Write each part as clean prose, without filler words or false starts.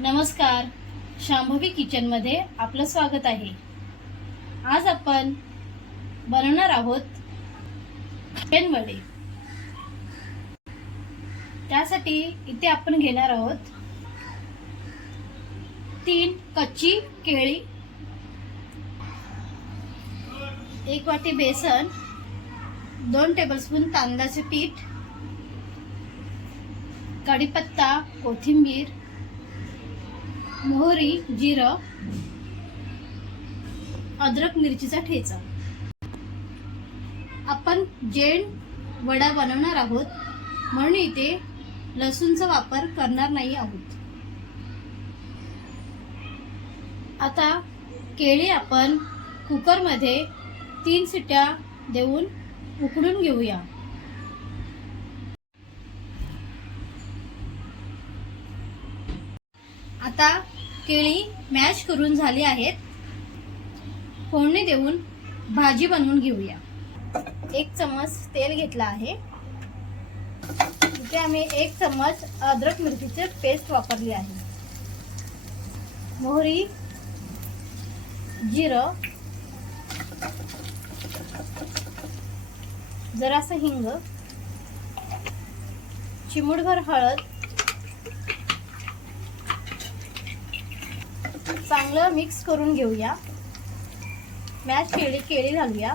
नमस्कार, शांभवी किचनमध्ये आपलं स्वागत आहे। आज आपण बनवणार आहोत चिकन वडे। त्यासाठी इथे आपण घेणार आहोत 3 कच्ची केळी, 1 वाटी बेसन, 2 टेबलस्पून तांदळाचे पीठ, कढीपत्ता, कोथिंबीर, मोहरी, जिरं, अद्रक मिरचीचा ठेचा। आपण जैन वडा बनवणार आहोत म्हणून इथे लसूणचा वापर करणार नाही आहोत। आता केळी आपण कुकरमध्ये 3 शिट्या देऊन उकडून घेऊया। आता केळी मॅश करून झाली आहेत। फोडणी देऊन भाजी बनवून घेऊया। 1 चम्मच तेल घेतला आहे। इथे आम्ही 1 चम्मच अद्रक मिरचीची पेस्ट वापरली आहे। मोहरी, जिरं, जरासं हिंग, चिमूटभर हळद, चांगलं मिक्स करून घेऊया। मॅश केळी घालूया।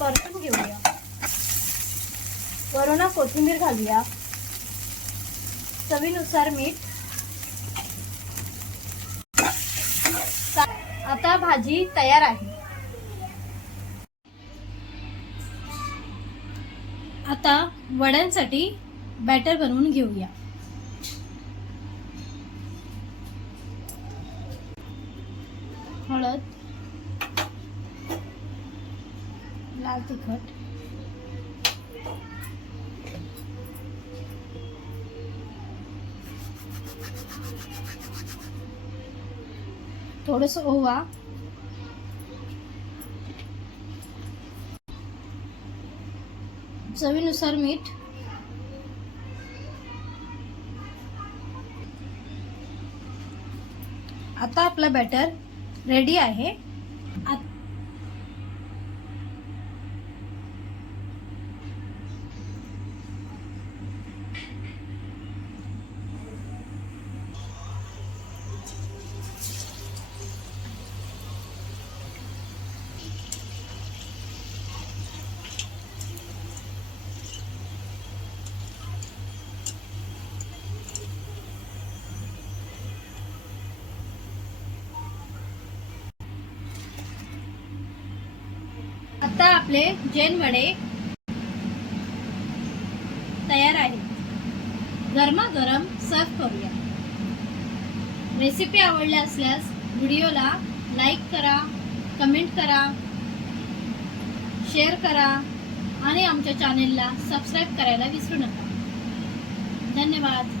परतून घेऊया। वरून कोथिंबीर घालूया। चवीनुसार मीठ। आता भाजी तयार आहे। आता वड्यांसाठी बॅटर बनवून घेऊया। हळद, लाल तिखट, थोडंसं ओवा, चवीनुसार मीठ, आता आपला बॅटर रेडी आहे। आता आपले जैन वडे तयार आहेत। गरमागरम सर्व करूया। रेसिपी आवडली असल्यास व्हिडिओला लाईक करा, कमेंट करा, शेअर करा आणि आमच्या चॅनेलला सबस्क्राईब करायला विसरू नका। धन्यवाद।